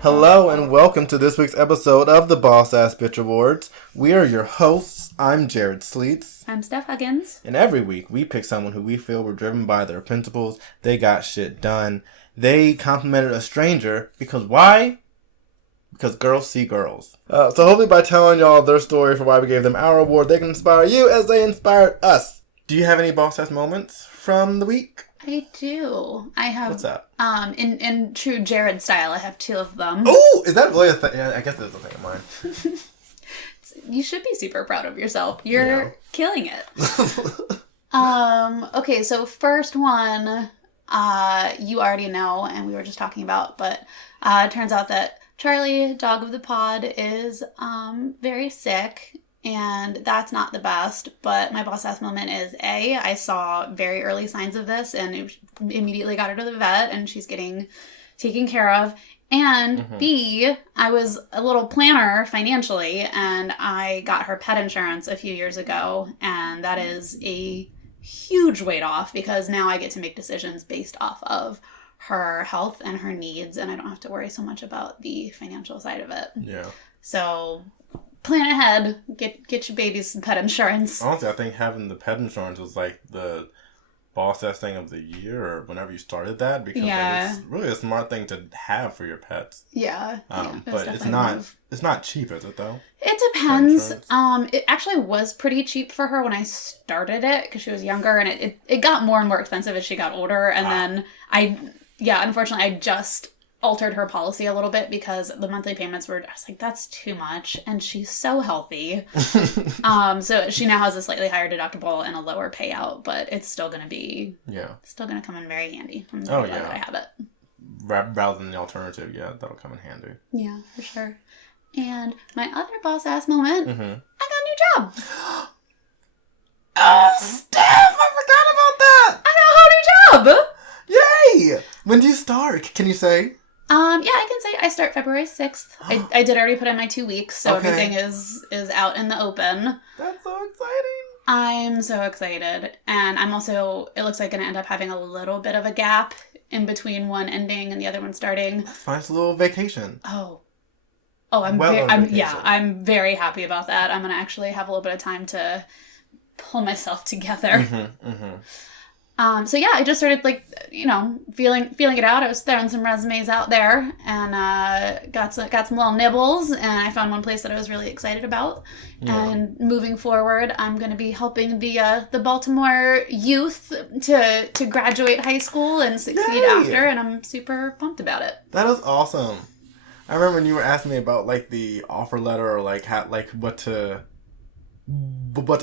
Hello and welcome to this week's episode of the Boss Ass Bitch Awards. We are your hosts. I'm Jared Sleets. I'm Steph Huggins. And every week we pick someone who we feel were driven by their principles. They got shit done. They complimented a stranger because why? Because girls see girls. So hopefully by telling y'all their story for why we gave them our award, they can inspire you as they inspired us. Do you have any boss ass moments from the week? I do. I have. What's that? In true Jared style, I have two of them. Oh, is that really a thing? Yeah, I guess that's a thing of mine. You should be super proud of yourself. You're killing it. Okay, so first one, you already know, and we were just talking about, but it turns out that Charlie, dog of the pod, is very sick. And that's not the best, but my boss ass moment is A, I saw very early signs of this and immediately got her to the vet and she's getting taken care of. And B, I was a little planner financially and I got her pet insurance a few years ago. And that is a huge weight off because now I get to make decisions based off of her health and her needs. And I don't have to worry so much about the financial side of it. Yeah. So plan ahead. Get your babies some pet insurance. Honestly, I think having the pet insurance was like the boss ass thing of the year or whenever you started that because like, it's really a smart thing to have for your pets. Yeah. But it's not cheap, is it though? It depends. It actually was pretty cheap for her when I started it because she was younger and it got more and more expensive as she got older and then unfortunately I just altered her policy a little bit because the monthly payments were, I was like, that's too much. And she's so healthy. So she now has a slightly higher deductible and a lower payout, but it's still going to be, still going to come in very handy. I'm very glad that I have it. Rather than the alternative, that'll come in handy. Yeah, for sure. And my other boss ass moment, I got a new job. Steph, I forgot about that. I got a whole new job. Yay! When do you start? Can you say? I can say I start February 6th. I did already put in my 2 weeks, so everything is out in the open. That's so exciting. I'm so excited. And I'm also, it looks like going to end up having a little bit of a gap in between one ending and the other one starting. Nice little vacation. I'm very happy about that. I'm going to actually have a little bit of time to pull myself together. I just started feeling it out. I was throwing some resumes out there and got some little nibbles, and I found one place that I was really excited about. Yeah. And moving forward, I'm going to be helping the Baltimore youth to graduate high school and succeed after, and I'm super pumped about it. That is awesome. I remember when you were asking me about like the offer letter or like what to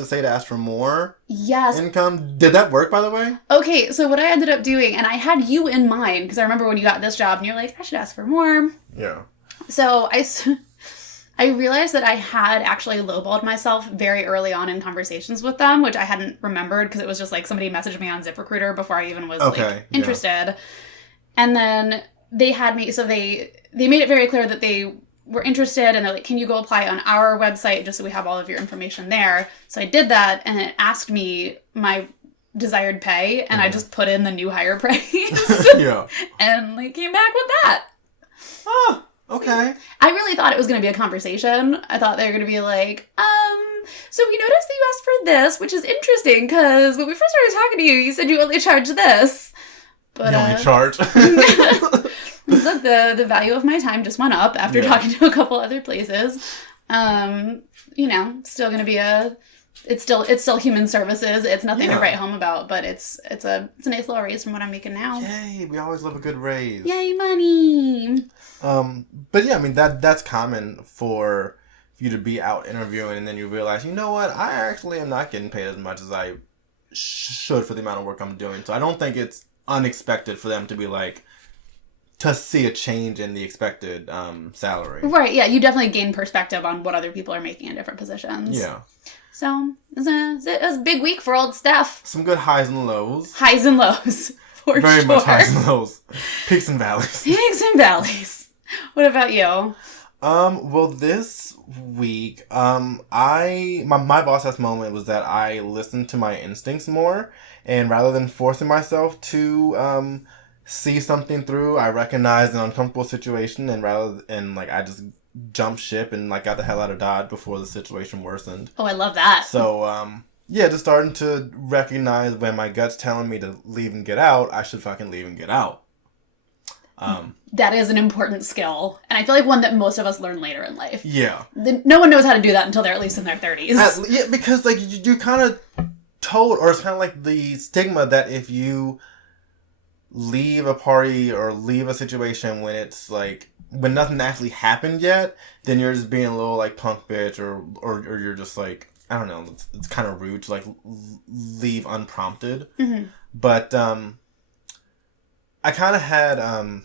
say to ask for more income. Did that work, by the way? Okay, so what I ended up doing, and I had you in mind, because I remember when you got this job, and you're like, I should ask for more. Yeah. So I realized that I had actually lowballed myself very early on in conversations with them, which I hadn't remembered, because it was just like somebody messaged me on ZipRecruiter before I even was interested. Yeah. And then they had me, so they made it very clear that they were interested, and they're like, can you go apply on our website just so we have all of your information there? So I did that, and it asked me my desired pay, and I just put in the new higher praise. And they came back with that. Oh, okay. I really thought it was going to be a conversation. I thought they were going to be like, so we noticed that you asked for this, which is interesting, because when we first started talking to you, you said you only charge this. But you only charge? Look, the value of my time just went up after talking to a couple other places. Still going to be it's still human services. It's nothing to write home about, but it's a nice little raise from what I'm making now. Yay, we always love a good raise. Yay, money. But yeah, I mean that's common for you to be out interviewing and then you realize, you know what, I actually am not getting paid as much as I should for the amount of work I'm doing. So I don't think it's unexpected for them to be like, to see a change in the expected salary. Right, yeah. You definitely gain perspective on what other people are making in different positions. Yeah. So, it was a big week for old Steph. Some good highs and lows. Highs and lows, for Very sure. much highs and lows. Peaks and valleys. Peaks and valleys. What about you? Well, this week, my boss ass moment was that I listened to my instincts more, and rather than forcing myself to, see something through, I recognized an uncomfortable situation, and I just jumped ship and, like, got the hell out of Dodge before the situation worsened. Oh, I love that. So, yeah, just starting to recognize when my gut's telling me to leave and get out, I should fucking leave and get out. That is an important skill, and I feel like one that most of us learn later in life. Yeah. No one knows how to do that until they're at least in their 30s. Yeah, because, like, you kind of told, or it's kind of like the stigma that if you leave a party or leave a situation when it's, like, when nothing actually happened yet, then you're just being a little, like, punk bitch, or you're just, like, I don't know, it's kind of rude to, like, leave unprompted. Mm-hmm. But, I kind of had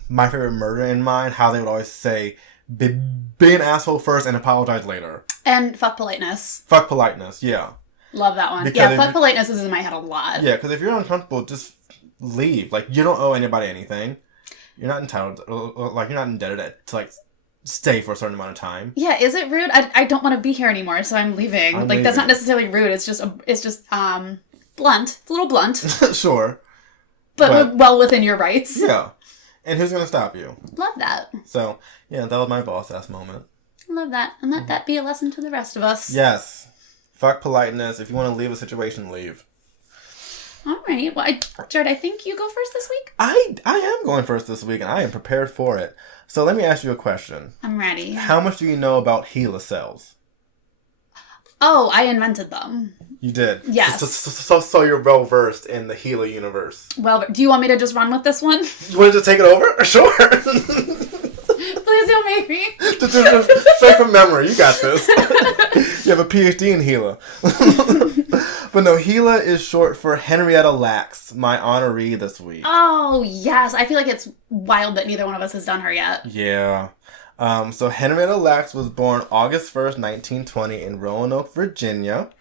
My Favorite Murder in mind, how they would always say, be an asshole first and apologize later. And fuck politeness. Fuck politeness, yeah. Love that one. Because fuck politeness is in my head a lot. Yeah, because if you're uncomfortable, just leave. Like, you don't owe anybody anything. You're not entitled, like, you're not indebted to, like, stay for a certain amount of time. Yeah, is it rude? I don't want to be here anymore, so I'm leaving. That's not necessarily rude. It's just blunt. It's a little blunt. Sure. But well within your rights. Yeah. And who's going to stop you? Love that. So, yeah, that was my boss-ass moment. Love that. And let that be a lesson to the rest of us. Yes. Fuck politeness. If you want to leave a situation, leave. All right. Well, Jared, I think you go first this week. I am going first this week, and I am prepared for it. So let me ask you a question. I'm ready. How much do you know about HeLa cells? Oh, I invented them. You did? Yes. So you're well-versed in the HeLa universe. Well, do you want me to just run with this one? You want to just take it over? Sure. Please don't make me. Just straight from memory. You got this. You have a PhD in HeLa. But no, HeLa is short for Henrietta Lacks, my honoree this week. Oh, yes. I feel like it's wild that neither one of us has done her yet. Yeah. So Henrietta Lacks was born August 1st, 1920 in Roanoke, Virginia.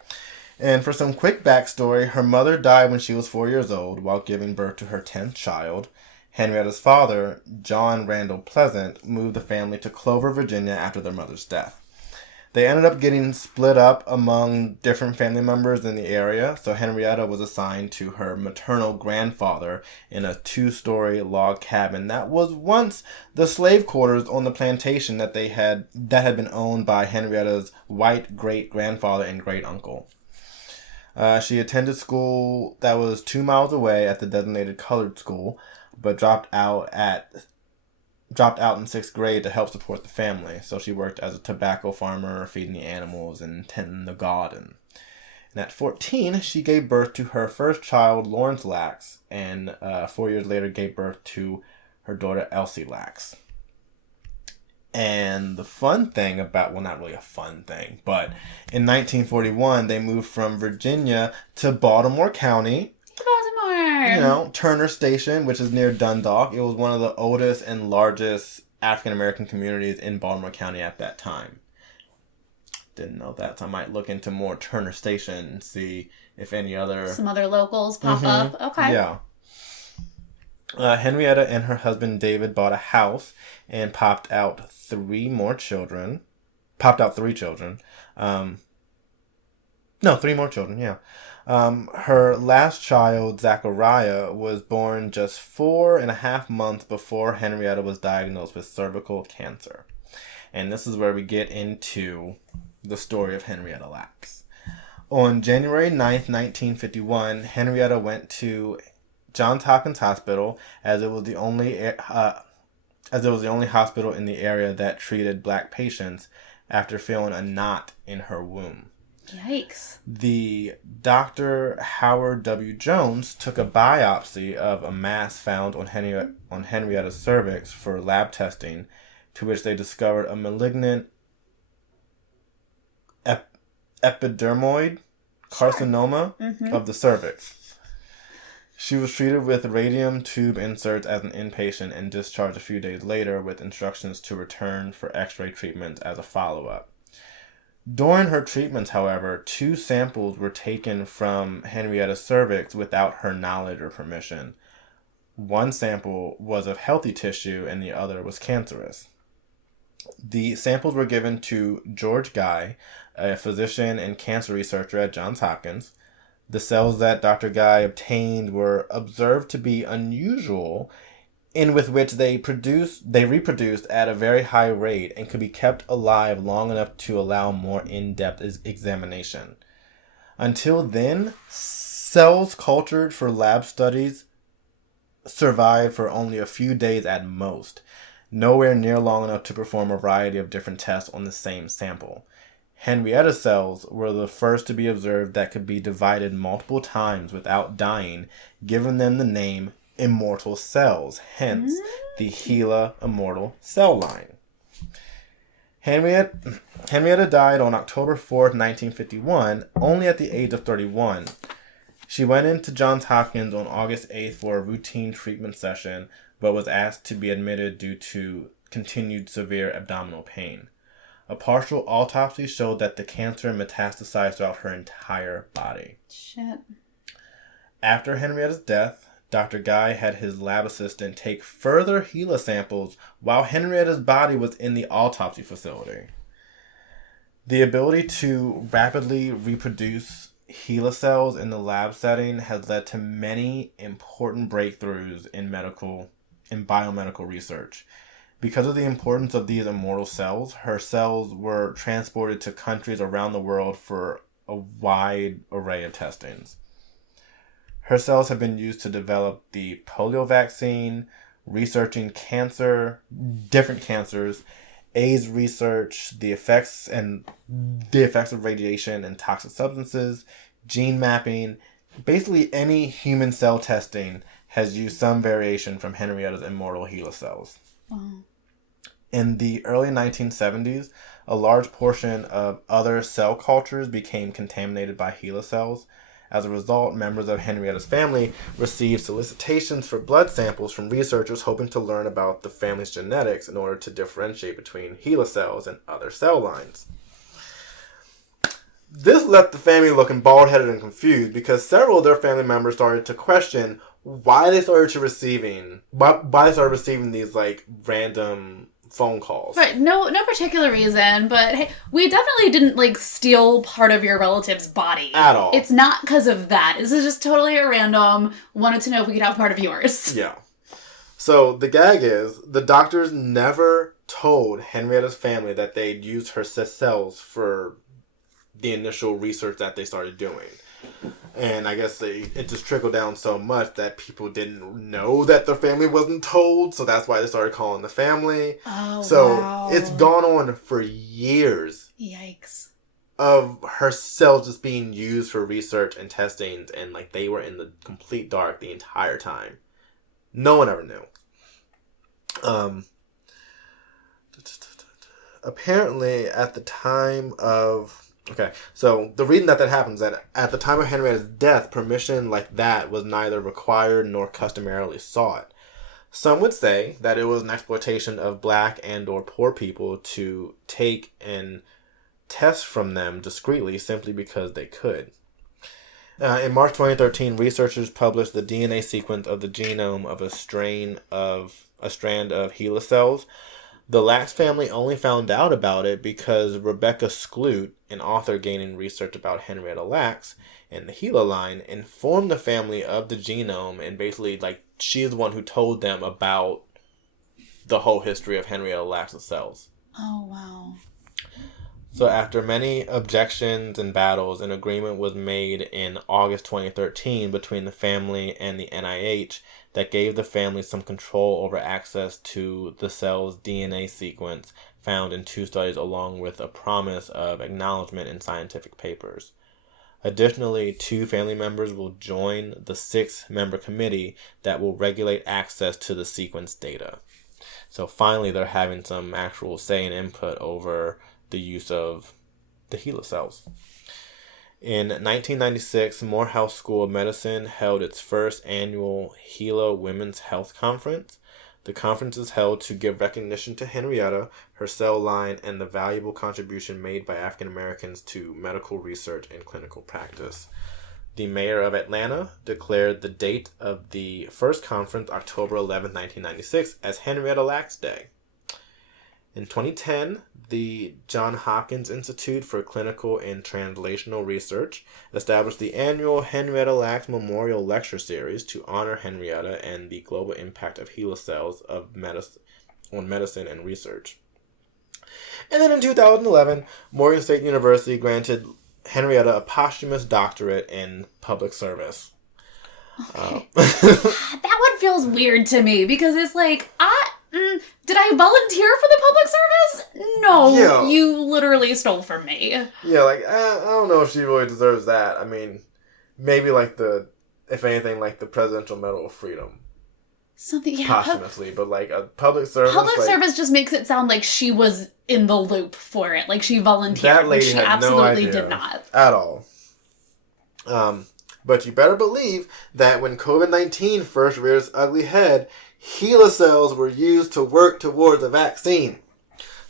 And for some quick backstory, her mother died when she was 4 years old while giving birth to her 10th child. Henrietta's father, John Randall Pleasant, moved the family to Clover, Virginia after their mother's death. They ended up getting split up among different family members in the area, so Henrietta was assigned to her maternal grandfather in a 2-story log cabin that was once the slave quarters on the plantation that had been owned by Henrietta's white great-grandfather and great-uncle. She attended school that was 2 miles away at the designated colored school, but dropped out in 6th grade to help support the family. So she worked as a tobacco farmer, feeding the animals and tending the garden. And at 14, she gave birth to her first child, Lawrence Lacks, and 4 years later gave birth to her daughter, Elsie Lacks. And the fun thing about, well, not really a fun thing, but in 1941, they moved from Virginia to Baltimore County. Baltimore! Turner Station, which is near Dundalk. It was one of the oldest and largest African-American communities in Baltimore County at that time. Didn't know that, so I might look into more Turner Station and see if some other locals pop up. Okay. Yeah. Henrietta and her husband David bought a house and popped out 3 children. No, 3 more children, yeah. Her last child, Zachariah, was born just 4.5 months before Henrietta was diagnosed with cervical cancer. And this is where we get into the story of Henrietta Lacks. On January 9th, 1951, Henrietta went to Johns Hopkins Hospital as it was the only hospital in the area that treated black patients after feeling a knot in her womb. Yikes. The Dr. Howard W. Jones took a biopsy of a mass found on Henrietta's cervix for lab testing, to which they discovered a malignant epidermoid carcinoma of the cervix. She was treated with radium tube inserts as an inpatient and discharged a few days later with instructions to return for x-ray treatment as a follow-up. During her treatments, however, 2 samples were taken from Henrietta's cervix without her knowledge or permission. One sample was of healthy tissue and the other was cancerous. The samples were given to George Guy, a physician and cancer researcher at Johns Hopkins. The cells that Dr. Guy obtained were observed to be unusual, in with which they reproduced at a very high rate and could be kept alive long enough to allow more in-depth examination. Until then, cells cultured for lab studies survived for only a few days at most, nowhere near long enough to perform a variety of different tests on the same sample. Henrietta cells were the first to be observed that could be divided multiple times without dying, giving them the name immortal cells, hence the Gila immortal cell line. Henrietta died on October 4th, 1951, only at the age of 31. She went into Johns Hopkins on August 8th for a routine treatment session, but was asked to be admitted due to continued severe abdominal pain. A partial autopsy showed that the cancer metastasized throughout her entire body. Shit. After Henrietta's death, Dr. Guy had his lab assistant take further HeLa samples while Henrietta's body was in the autopsy facility. The ability to rapidly reproduce HeLa cells in the lab setting has led to many important breakthroughs in biomedical research. Because of the importance of these immortal cells, her cells were transported to countries around the world for a wide array of testings. Her cells have been used to develop the polio vaccine, researching different cancers, AIDS research, the effects of radiation and toxic substances, gene mapping. Basically, any human cell testing has used some variation from Henrietta's immortal HeLa cells. Wow. In the early 1970s, a large portion of other cell cultures became contaminated by HeLa cells. As a result, members of Henrietta's family received solicitations for blood samples from researchers hoping to learn about the family's genetics in order to differentiate between HeLa cells and other cell lines. This left the family looking bald-headed and confused because several of their family members started to question why they started receiving these like random phone calls. Right, no particular reason, but hey, we definitely didn't like steal part of your relative's body. At all. It's not because of that. This is just totally at random. Wanted to know if we could have part of yours. Yeah. So the gag is, the doctors never told Henrietta's family that they'd used her cells for the initial research that they started doing. And I guess it just trickled down so much that people didn't know that their family wasn't told, so that's why they started calling the family. Oh, so wow. It's gone on for years. Yikes. Of her cells just being used for research and testing, and like they were in the complete dark the entire time. No one ever knew. Apparently, at the time of... Okay, so the reason that happens is that at the time of Henrietta's death, permission like that was neither required nor customarily sought. Some would say that it was an exploitation of black and or poor people to take and test from them discreetly simply because they could. In March 2013, researchers published the DNA sequence of the genome of a strand of HeLa cells. The Lax family only found out about it because Rebecca Skloot, an author gaining research about Henrietta Lacks and the HeLa line, informed the family of the genome, and basically, like, she's the one who told them about the whole history of Henrietta Lacks' cells. Oh, wow. So after many objections and battles, an agreement was made in August 2013 between the family and the NIH that gave the family some control over access to the cell's DNA sequence found in 2 studies, along with a promise of acknowledgement in scientific papers. Additionally, 2 family members will join the 6-member committee that will regulate access to the sequence data. So finally, they're having some actual say and input over the use of the HeLa cells. In 1996, Morehouse School of Medicine held its first annual HeLa Women's Health Conference. The conference is held to give recognition to Henrietta, her cell line, and the valuable contribution made by African Americans to medical research and clinical practice. The mayor of Atlanta declared the date of the first conference, October 11, 1996, as Henrietta Lacks Day. In 2010, the Johns Hopkins Institute for Clinical and Translational Research established the annual Henrietta Lacks Memorial Lecture Series to honor Henrietta and the global impact of HeLa cells on medicine and research. And then in 2011, Morgan State University granted Henrietta a posthumous doctorate in public service. Okay. That one feels weird to me because it's like, did I volunteer for the public service? No, yeah. You literally stole from me. Yeah, like, I don't know if she really deserves that. I mean, maybe like if anything, like the Presidential Medal of Freedom. Something, yeah. Posthumously, but like a public service. Public service just makes it sound like she was in the loop for it. Like she volunteered. That lady she had absolutely no idea did not. At all. But you better believe that when COVID-19 first reared its ugly head, HeLa cells were used to work towards a vaccine.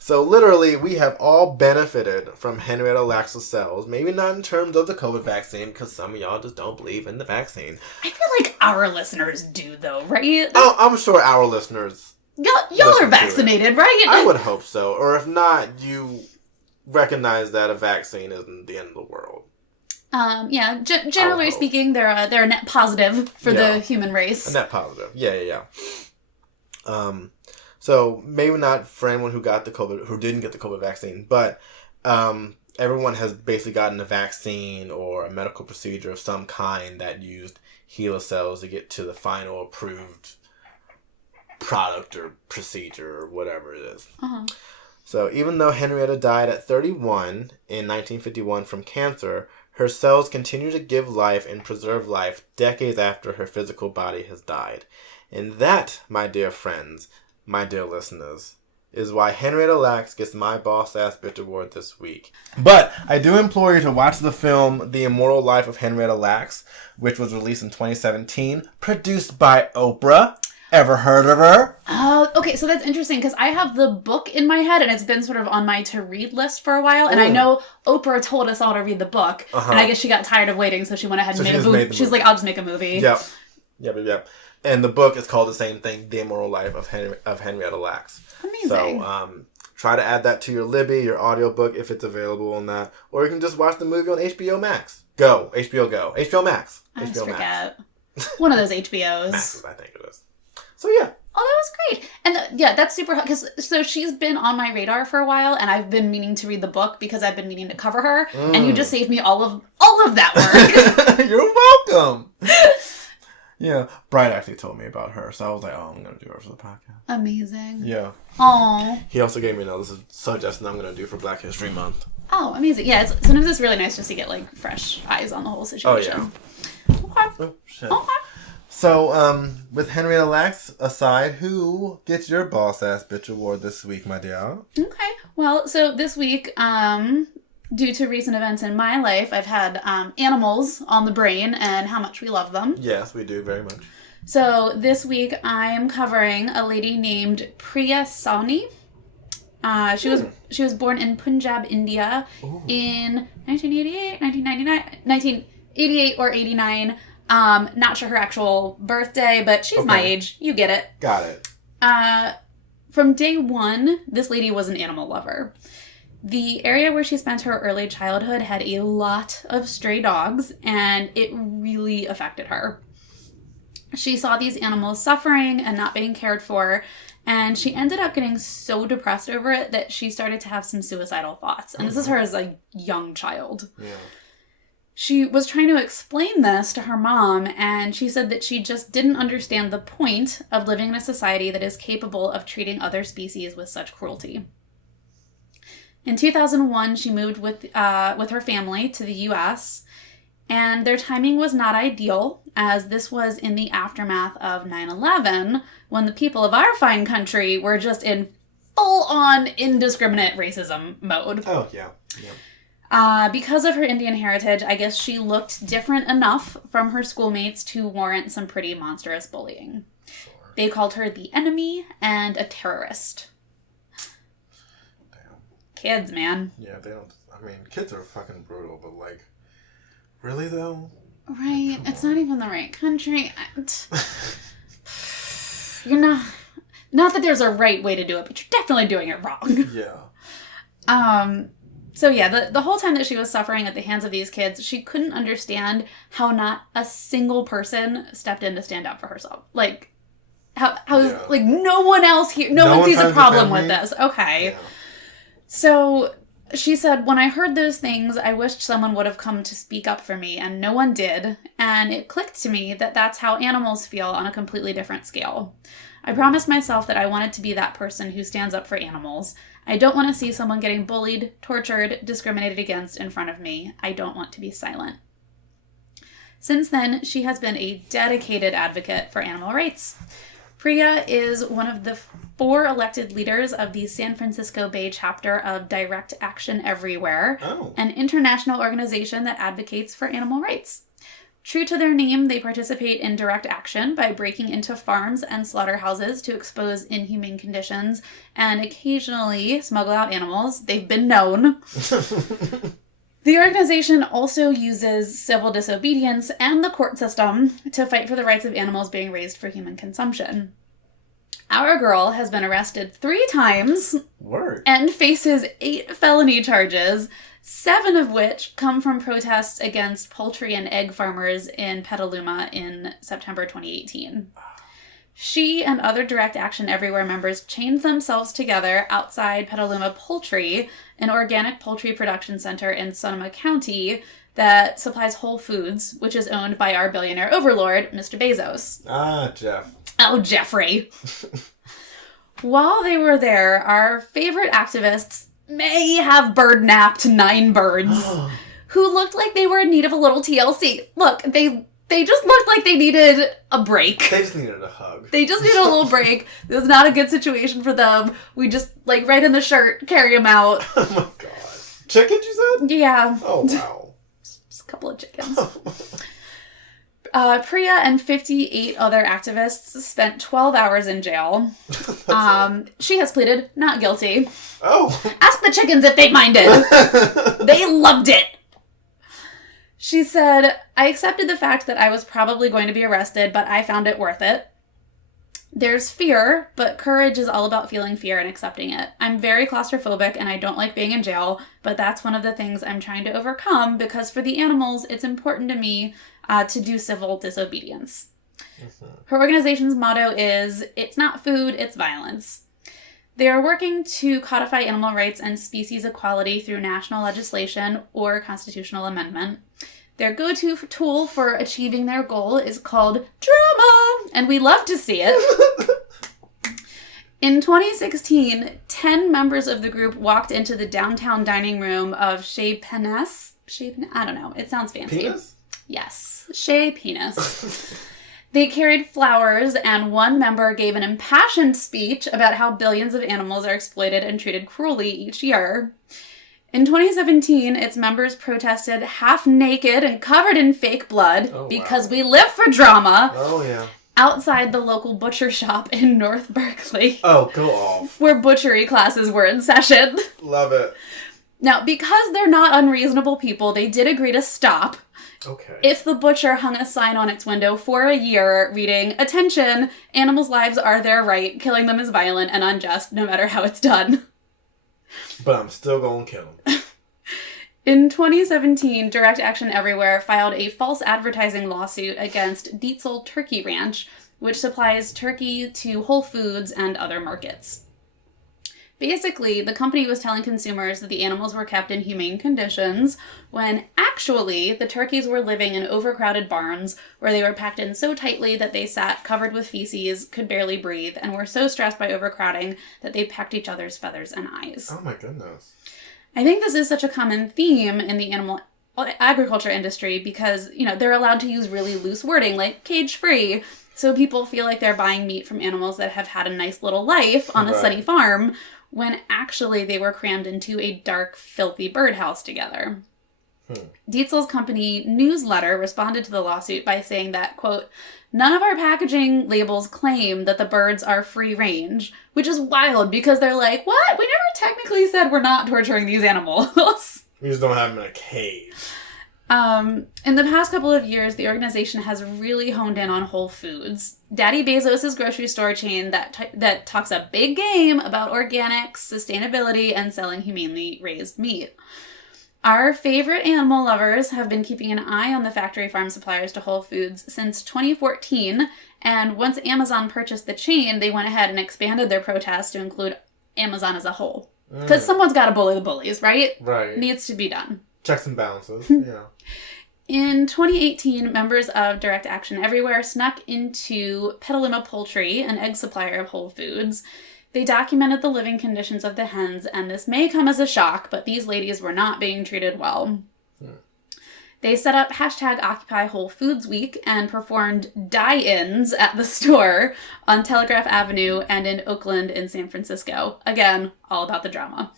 So literally, we have all benefited from Henrietta Lacks' cells. Maybe not in terms of the COVID vaccine, because some of y'all just don't believe in the vaccine. I feel like our listeners do, though, right? Oh, I'm sure our listeners... Y'all are vaccinated, right? I would hope so. Or if not, you recognize that a vaccine isn't the end of the world. Yeah. Generally speaking, they're a net positive for the human race. A net positive. Yeah. So maybe not for anyone who didn't get the COVID vaccine, but everyone has basically gotten a vaccine or a medical procedure of some kind that used HeLa cells to get to the final approved product or procedure or whatever it is. Uh-huh. So even though Henrietta died at 31 in 1951 from cancer, her cells continue to give life and preserve life decades after her physical body has died. And that, my dear friends, my dear listeners, is why Henrietta Lacks gets my Boss Ass Bitch Award this week. But I do implore you to watch the film The Immortal Life of Henrietta Lacks, which was released in 2017, produced by Oprah. Ever heard of her? Oh, okay, so that's interesting because I have the book in my head and it's been sort of on my to-read list for a while. And I know Oprah told us all to read the book. Uh-huh. And I guess she got tired of waiting, so she went ahead and made a movie. She's like, I'll just make a movie. Yep. And the book is called the same thing, The Immortal Life of Henrietta Lacks. Amazing. So, try to add that to your Libby, your audiobook, if it's available on that. Or you can just watch the movie on HBO Max. HBO Go. HBO Max. I just forget. One of those HBOs. Max, I think it is. So, yeah. Oh, that was great. And that's super hot. So she's been on my radar for a while, and I've been meaning to read the book because I've been meaning to cover her. And you just saved me all of that work. You're welcome. Yeah. Brian actually told me about her, so I was like, oh, I'm going to do her for the podcast. Amazing. Yeah. Aww. He also gave me another suggestion I'm going to do for Black History Month. Oh, amazing. Yeah, sometimes it's really nice just to get, like, fresh eyes on the whole situation. Oh, yeah. Okay. Oh, shit. Okay. So, with Henrietta Lacks aside, who gets your Boss Ass Bitch Award this week, my dear? Okay. Well, so this week, due to recent events in my life, I've had animals on the brain and how much we love them. Yes, we do very much. So this week, I am covering a lady named Priya Sawhney. She was born in Punjab, India, in 1988, 1999, 1988 or 89. Not sure her actual birthday, but she's my age. You get it. Got it. From day one, this lady was an animal lover. The area where she spent her early childhood had a lot of stray dogs, and it really affected her. She saw these animals suffering and not being cared for, and she ended up getting so depressed over it that she started to have some suicidal thoughts. And this is her as a young child. Yeah. She was trying to explain this to her mom, and she said that she just didn't understand the point of living in a society that is capable of treating other species with such cruelty. In 2001, she moved with her family to the U.S., and their timing was not ideal, as this was in the aftermath of 9/11, when the people of our fine country were just in full-on indiscriminate racism mode. Oh, yeah. Because of her Indian heritage, I guess she looked different enough from her schoolmates to warrant some pretty monstrous bullying. Sure. They called her the enemy and a terrorist. Damn. Kids, man. Yeah, they don't... I mean, kids are fucking brutal, but, like... Really, though? Right. It's not even the right country. You're not... Not that there's a right way to do it, but you're definitely doing it wrong. Yeah. So yeah, the whole time that she was suffering at the hands of these kids, she couldn't understand how not a single person stepped in to stand up for herself. Like, like, no one else here, no one sees a problem with this. Okay. Yeah. So she said, when I heard those things, I wished someone would have come to speak up for me, and no one did. And it clicked to me that that's how animals feel on a completely different scale. I promised myself that I wanted to be that person who stands up for animals. I don't want to see someone getting bullied, tortured, discriminated against in front of me. I don't want to be silent. Since then, she has been a dedicated advocate for animal rights. Priya is one of the 4 elected leaders of the San Francisco Bay chapter of Direct Action Everywhere, an international organization that advocates for animal rights. True to their name, they participate in direct action by breaking into farms and slaughterhouses to expose inhumane conditions and occasionally smuggle out animals. They've been known. The organization also uses civil disobedience and the court system to fight for the rights of animals being raised for human consumption. Our girl has been arrested 3 times and faces 8 felony charges, 7 of which come from protests against poultry and egg farmers in Petaluma in September 2018. She and other Direct Action Everywhere members chained themselves together outside Petaluma Poultry, an organic poultry production center in Sonoma County that supplies Whole Foods, which is owned by our billionaire overlord, Mr. Bezos. Ah, Jeff. Oh, Jeffrey. While they were there, our favorite activists may have bird-napped 9 birds who looked like they were in need of a little TLC. Look, they just looked like they needed a break. They just needed a hug. They just needed a little break. It was not a good situation for them. We just, like, right in the shirt, carry them out. Oh my god. Chickens, you said? Yeah. Oh, wow. Just a couple of chickens. Priya and 58 other activists spent 12 hours in jail. She has pleaded not guilty. Oh. Ask the chickens if they minded. They loved it. She said, I accepted the fact that I was probably going to be arrested, but I found it worth it. There's fear, but courage is all about feeling fear and accepting it. I'm very claustrophobic and I don't like being in jail, but that's one of the things I'm trying to overcome because for the animals, it's important to me to do civil disobedience. Mm-hmm. Her organization's motto is, it's not food, it's violence. They are working to codify animal rights and species equality through national legislation or constitutional amendment. Their go-to tool for achieving their goal is called drama, and we love to see it. In 2016, 10 members of the group walked into the downtown dining room of Chez Penis. I don't know. It sounds fancy. Penis? Yes. Chez Penis. They carried flowers, and one member gave an impassioned speech about how billions of animals are exploited and treated cruelly each year. In 2017, its members protested half naked and covered in fake blood because we live for drama. Oh, yeah. Outside the local butcher shop in North Berkeley. Oh, go off. Where butchery classes were in session. Love it. Now, because they're not unreasonable people, they did agree to stop. Okay. If the butcher hung a sign on its window for a year reading, "Attention, animals' lives are their right. Killing them is violent and unjust, no matter how it's done." But I'm still gonna kill him. In 2017, Direct Action Everywhere filed a false advertising lawsuit against Dietzel Turkey Ranch, which supplies turkey to Whole Foods and other markets. Basically, the company was telling consumers that the animals were kept in humane conditions, when actually the turkeys were living in overcrowded barns where they were packed in so tightly that they sat covered with feces, could barely breathe, and were so stressed by overcrowding that they pecked each other's feathers and eyes. Oh my goodness. I think this is such a common theme in the animal agriculture industry because, you know, they're allowed to use really loose wording like cage-free, so people feel like they're buying meat from animals that have had a nice little life on a sunny farm, when actually they were crammed into a dark, filthy birdhouse together. Dietzel's company newsletter responded to the lawsuit by saying that, quote, "None of our packaging labels claim that the birds are free range," which is wild because they're like, what? We never technically said we're not torturing these animals. We just don't have them in a cage. In the past couple of years, the organization has really honed in on Whole Foods. Daddy Bezos' grocery store chain that talks a big game about organics, sustainability, and selling humanely raised meat. Our favorite animal lovers have been keeping an eye on the factory farm suppliers to Whole Foods since 2014, and once Amazon purchased the chain, they went ahead and expanded their protest to include Amazon as a whole. Because someone's got to bully the bullies, right? Right. Needs to be done. Checks and balances, yeah. In 2018, members of Direct Action Everywhere snuck into Petaluma Poultry, an egg supplier of Whole Foods. They documented the living conditions of the hens, and this may come as a shock, but these ladies were not being treated well. They set up hashtag Occupy Whole Foods Week and performed die-ins at the store on Telegraph Avenue and in Oakland in San Francisco. Again, all about the drama.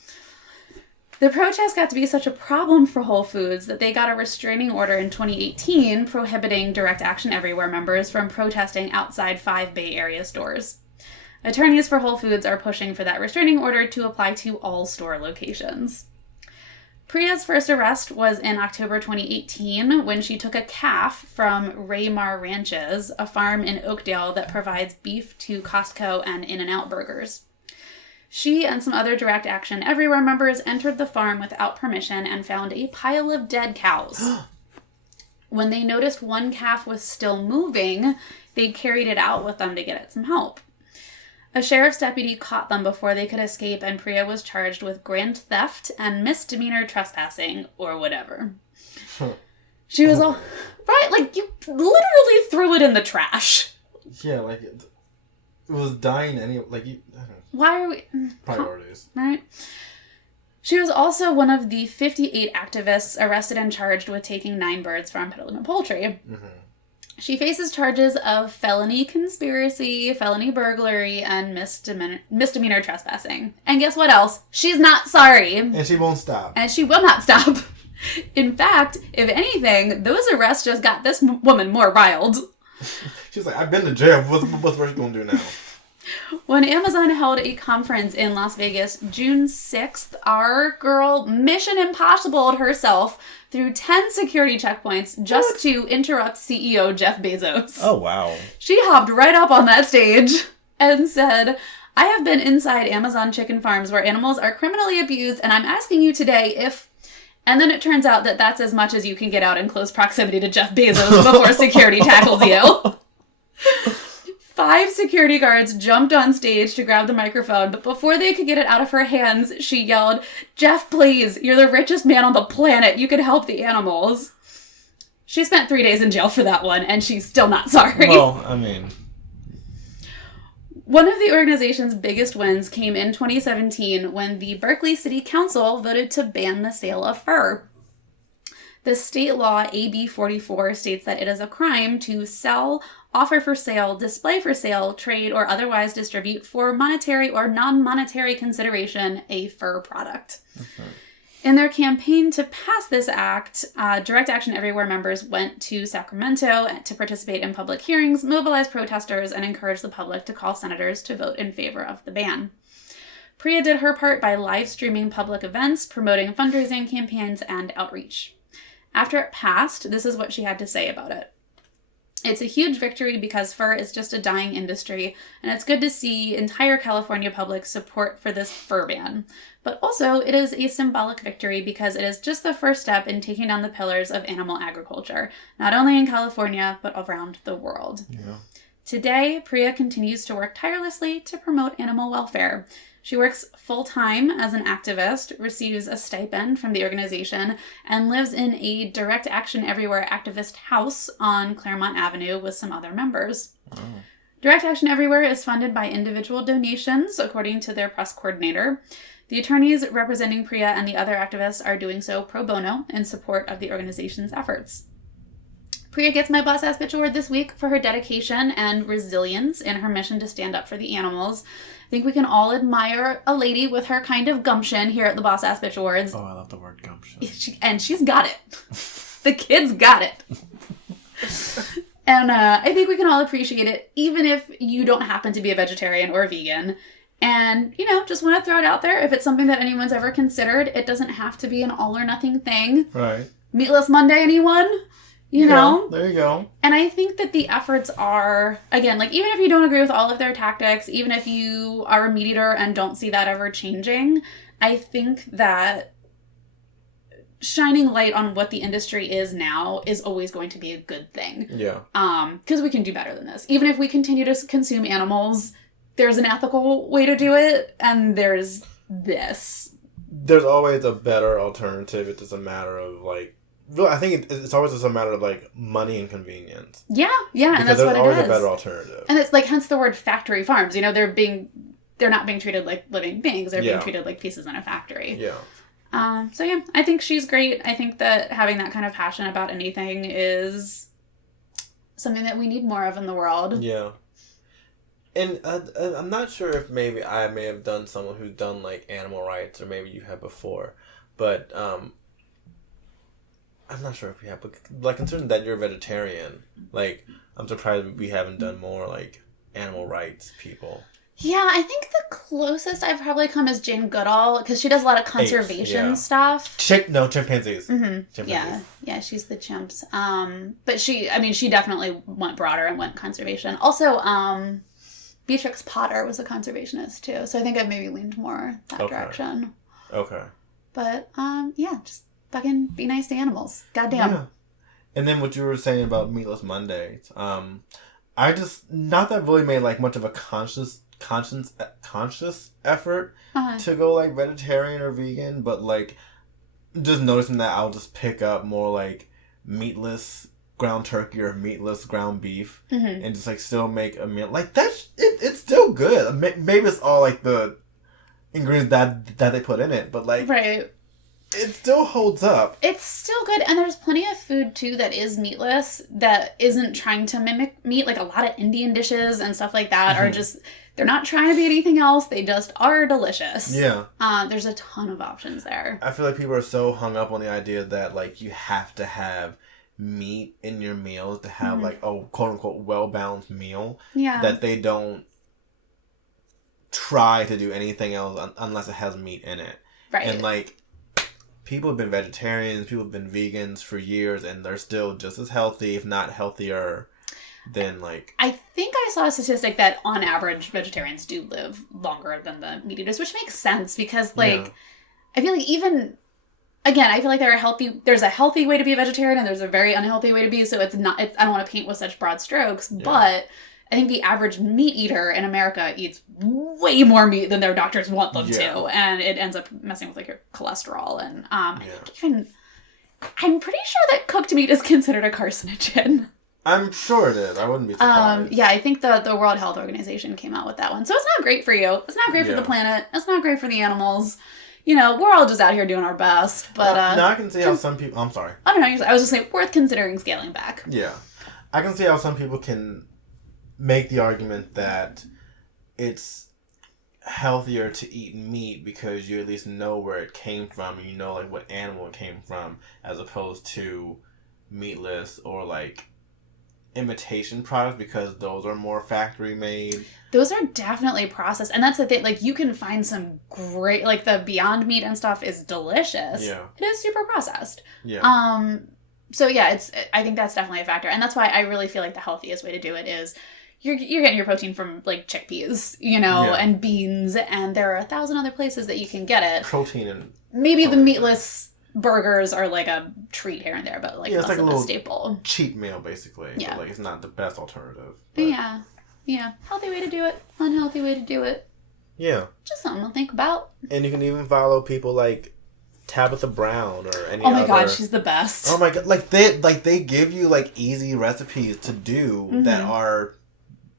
The protest got to be such a problem for Whole Foods that they got a restraining order in 2018 prohibiting Direct Action Everywhere members from protesting outside 5 Bay Area stores. Attorneys for Whole Foods are pushing for that restraining order to apply to all store locations. Priya's first arrest was in October 2018 when she took a calf from Raymar Ranches, a farm in Oakdale that provides beef to Costco and In-N-Out burgers. She and some other Direct Action Everywhere members entered the farm without permission and found a pile of dead cows. When they noticed one calf was still moving, they carried it out with them to get it some help. A sheriff's deputy caught them before they could escape, and Priya was charged with grand theft and misdemeanor trespassing, or whatever. She was all... Right, like, you literally threw it in the trash. Yeah, like, it was dying anyway. Like, you... I don't know. Why are we... Priorities. Right. She was also one of the 58 activists arrested and charged with taking 9 birds from Petaluma Poultry. Mm-hmm. She faces charges of felony conspiracy, felony burglary, and misdemeanor trespassing. And guess what else? She's not sorry. And she won't stop. And she will not stop. In fact, if anything, those arrests just got this woman more riled. She's like, I've been to jail. What's she going to do now? When Amazon held a conference in Las Vegas June 6th, our girl Mission Impossibled herself through 10 security checkpoints just to interrupt CEO Jeff Bezos. Oh, wow. She hopped right up on that stage and said, I have been inside Amazon chicken farms where animals are criminally abused, and I'm asking you today if... And then it turns out that that's as much as you can get out in close proximity to Jeff Bezos before security tackles you. 5 security guards jumped on stage to grab the microphone, but before they could get it out of her hands, she yelled, Jeff, please, you're the richest man on the planet. You can help the animals. She spent 3 days in jail for that one, and she's still not sorry. Well, I mean... One of the organization's biggest wins came in 2017 when the Berkeley City Council voted to ban the sale of fur. The state law AB 44 states that it is a crime to sell, offer for sale, display for sale, trade, or otherwise distribute for monetary or non-monetary consideration a fur product. Okay. In their campaign to pass this act, Direct Action Everywhere members went to Sacramento to participate in public hearings, mobilize protesters, and encourage the public to call senators to vote in favor of the ban. Priya did her part by live streaming public events, promoting fundraising campaigns, and outreach. After it passed, this is what she had to say about it. It's a huge victory because fur is just a dying industry, and it's good to see entire California public support for this fur ban. But also, it is a symbolic victory because it is just the first step in taking down the pillars of animal agriculture, not only in California, but around the world. Yeah. Today, Priya continues to work tirelessly to promote animal welfare. She works full-time as an activist, receives a stipend from the organization, and lives in a Direct Action Everywhere activist house on Claremont Avenue with some other members. Oh. Direct Action Everywhere is funded by individual donations, according to their press coordinator. The attorneys representing Priya and the other activists are doing so pro bono in support of the organization's efforts. Priya gets my Boss Ass Bitch Award this week for her dedication and resilience in her mission to stand up for the animals. I think we can all admire a lady with her kind of gumption here at the Boss Ass Bitch Awards. Oh, I love the word gumption. And she's got it. The kid's got it. And I think we can all appreciate it, even if you don't happen to be a vegetarian or a vegan. And, just want to throw it out there. If it's something that anyone's ever considered, it doesn't have to be an all or nothing thing. Right. Meatless Monday, anyone? You know? There you go. And I think that the efforts are, again, like, even if you don't agree with all of their tactics, even if you are a meat eater and don't see that ever changing, I think that shining light on what the industry is now is always going to be a good thing. Yeah. Because we can do better than this. Even if we continue to consume animals, there's an ethical way to do it, and there's this. There's always a better alternative. It's just a matter of, like, really, I think it's always just a matter of, like, money and convenience. Yeah, and that's what it is. Because there's always a better alternative. And it's, like, hence the word factory farms. You know, they're not being treated like living beings. They're being treated like pieces in a factory. Yeah. So, yeah, I think she's great. I think that having that kind of passion about anything is something that we need more of in the world. Yeah. And I'm not sure if maybe I may have done someone who's done, like, animal rights, or maybe you have before. But, I'm not sure if we have, but, like, considering that you're a vegetarian, like, I'm surprised we haven't done more, like, animal rights people. Yeah, I think the closest I've probably come is Jane Goodall, because she does a lot of conservation stuff. Chimpanzees. Mm-hmm. Yeah, she's the chimps. But she definitely went broader and went conservation. Also, Beatrix Potter was a conservationist, too, so I think I've maybe leaned more that direction. Okay. But, yeah, just fucking be nice to animals. Goddamn. Yeah. And then what you were saying about Meatless Mondays, I just, not that really made, like, much of a conscious effort to go, like, vegetarian or vegan, but, like, just noticing that I'll just pick up more, like, meatless ground turkey or meatless ground beef and just, like, still make a meal. Like, it's still good. Maybe it's all, like, the ingredients that they put in it, but, like... Right. It still holds up. It's still good, and there's plenty of food, too, that is meatless, that isn't trying to mimic meat. Like, a lot of Indian dishes and stuff like that are just... They're not trying to be anything else. They just are delicious. Yeah. There's a ton of options there. I feel like people are so hung up on the idea that, like, you have to have meat in your meals to have, like, a quote-unquote well-balanced meal. Yeah. That they don't try to do anything else unless it has meat in it. Right. And, like... People have been vegetarians, people have been vegans for years, and they're still just as healthy, if not healthier, than, like... I think I saw a statistic that, on average, vegetarians do live longer than the meat eaters, which makes sense, because, like, I feel like even... Again, I feel like there's a healthy way to be a vegetarian, and there's a very unhealthy way to be, so I don't want to paint with such broad strokes, but... I think the average meat eater in America eats way more meat than their doctors want them to, and it ends up messing with, like, your cholesterol. And I think I'm pretty sure that cooked meat is considered a carcinogen. I'm sure it is. I wouldn't be surprised. Yeah, I think the World Health Organization came out with that one. So it's not great for you. It's not great for the planet. It's not great for the animals. You know, we're all just out here doing our best. But now I can see how some people... I'm sorry. Oh, no, I was just saying, worth considering scaling back. Yeah. I can see how some people can... make the argument that it's healthier to eat meat because you at least know where it came from and you know, like, what animal it came from, as opposed to meatless or, like, imitation products, because those are more factory made. Those are definitely processed, and that's the thing. Like, you can find some great, like, the Beyond Meat and stuff is delicious. Yeah, it is super processed. Yeah. So yeah, I think that's definitely a factor, and that's why I really feel like the healthiest way to do it is you're getting your protein from, like, chickpeas, you know, and beans, and there are 1,000 other places that you can get it. Protein and maybe the meatless burgers are, like, a treat here and there, but, like, it's less like of a staple. Cheap meal, basically. Yeah, but, like, it's not the best alternative. But. Yeah, healthy way to do it, unhealthy way to do it. Yeah, just something to think about. And you can even follow people like Tabitha Brown or any. Oh my god, she's the best. Oh my god, they give you, like, easy recipes to do that are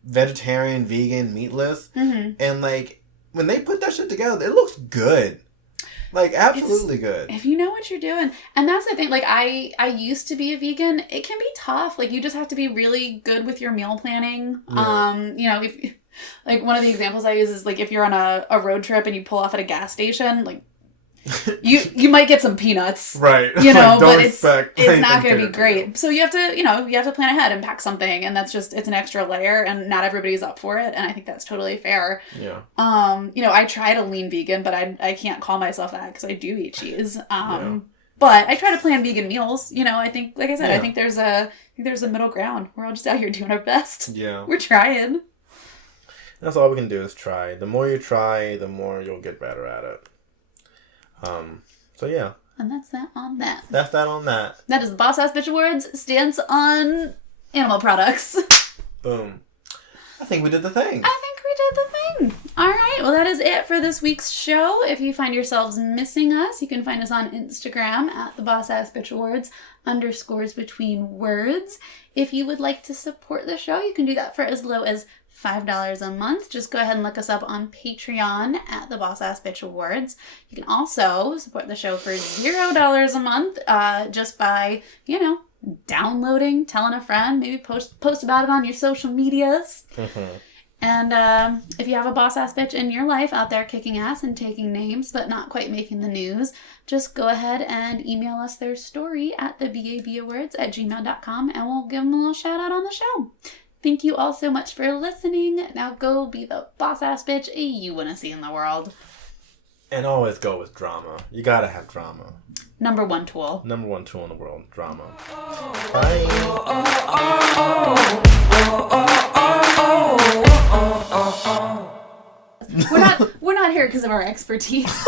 vegetarian, vegan, meatless, and, like, when they put that shit together, it looks good. Like, absolutely good. If you know what you're doing. And that's the thing, like, I used to be a vegan. It can be tough. Like, you just have to be really good with your meal planning. Yeah. You know, if, like, one of the examples I use is, like, if you're on a road trip and you pull off at a gas station, like, you might get some peanuts, right? You know, like, but it's not going to be great. So you have to plan ahead and pack something, and that's it's an extra layer, and not everybody's up for it, and I think that's totally fair. Yeah. You know, I try to lean vegan, but I can't call myself that because I do eat cheese. But I try to plan vegan meals. You know, I think, like I said, Yeah. I think there's a middle ground. We're all just out here doing our best. Yeah. We're trying. That's all we can do is try. The more you try, the more you'll get better at it. So yeah. And that's that on that. That's that on that. That is the Boss Ass Bitch Awards stance on animal products. Boom. I think we did the thing. I think we did the thing. All right. Well, that is it for this week's show. If you find yourselves missing us, you can find us on Instagram at the Boss Ass Bitch Awards _ between words. If you would like to support the show, you can do that for as low as $5 a month. Just go ahead and look us up on Patreon at the Boss Ass Bitch Awards. You can also support the show for $0 a month just by, you know, downloading, telling a friend, maybe post about it on your social medias. Mm-hmm. And if you have a boss ass bitch in your life out there kicking ass and taking names but not quite making the news, just go ahead and email us their story at thebabawards@gmail.com and we'll give them a little shout out on the show. Thank you all so much for listening. Now go be the boss ass bitch you want to see in the world. And always go with drama. You gotta have drama. Number one tool. Number one tool in the world, drama. Bye. We're not here because of our expertise.